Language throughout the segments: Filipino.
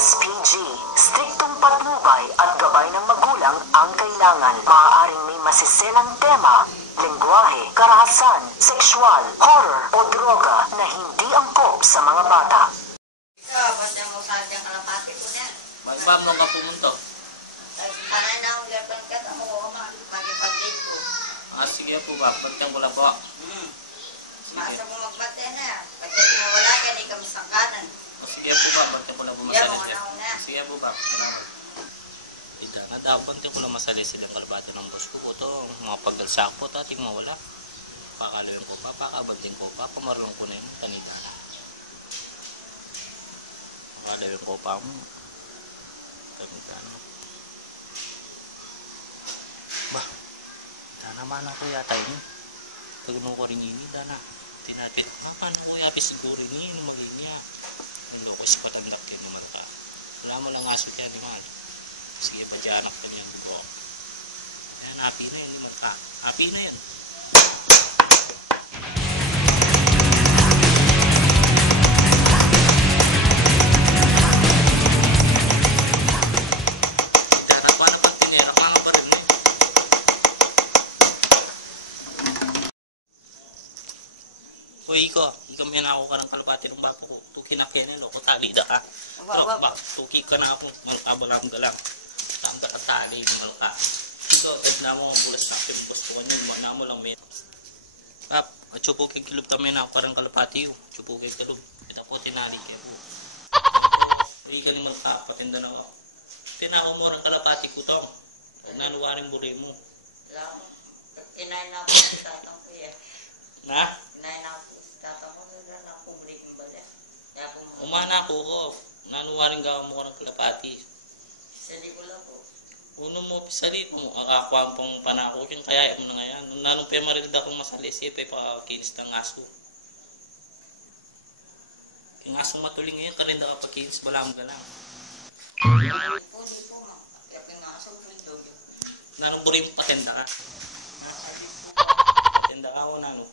SPG, striktong patnubay at gabay ng magulang ang kailangan. Maaaring may masiselang tema, lengguwahe, karahasan, sexual, horror o droga na hindi angkop sa mga bata. Basta mo sa ating kalapati po niya. Magbab mo ka pumunto. Panay na akong girlfriend ka, ako magipag-date ko. Sige po ba, bagtang ko lang po. Masa mo magbate na. Pagkat mo wala ka, hindi kami sangkanan. Sige po ba, bagtang ko lang po masalis. Sige po ba, salamat. Ita na dapat ko lang masalis silang kalbata ng boss ko po to. Mga pagdalsak po, tating mawala. Pakaloyin ko pa, pakabanding ko pa, pamarlong ko na yung tanita. Pakaloyin ko pa mo. Tanita na. Bah, naman ako yata ini. Pagano ko rin ini, dana. Tinapit, naman ako yapi siguro ini, maging niya. Hindi ko sipatandak din naman ka. Wala mo lang aso kaya naman. Sige pa dyan, anak ko niyan dugo. Yan, happy na yan naman ka. Happy na yan. Uy, ikaw na ako ka ng kalapati ng bako ko. Tuki na kaya ko talida ka. Tuki ka na ako. Malka ba lang galang. Tangga at tali ng malka. Ito, na mo ang bulas na akin. Gusto ko niyan. Wala mo lang may. Pap, chupo kay kilub tayo na ako parang kalapati yun. Chupo kay kilub. Kita po tinali kayo po. Uy, ka ni malka. Patinda na ako. Tinako mo ng kalapati ko tong. Nanuwaring buri mo. Wala mo. Kinain na ako sa tatang ko yan. Na? Kinain na ako. Umana ko ko. Nanuwaring gawa mo ko ng kalapati. Sali ko lang po. Uno mo pisali mo. Akakuha pang panako yung kaya mo na ngayon. Nanong pa marilda kong masalisi pa pakinis ng aso. Yung aso matuling ngayon, kalinda ka pakinis, bala mo galang. Hindi po. Kaya yung aso po yung dog. Nanong burin mo patenda ka? Patenda ka o nanong?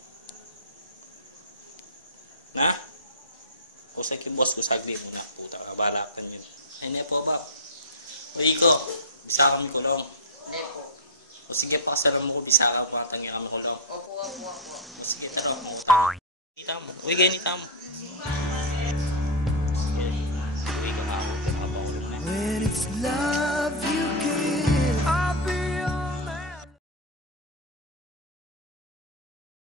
Na? O sa boss ko, sagli mo na. Puta ka, balakan yun. Ay, hindi po ba? Uy, ko, bisa kami kulong. Hindi po. O sige pa, kasalam mo ko, bisa ka, pumatang yung kami kulong. Opo. Sige, tara mo. Nita mo. Uy, gaya nita mo. Uy, ka ako. When it's love.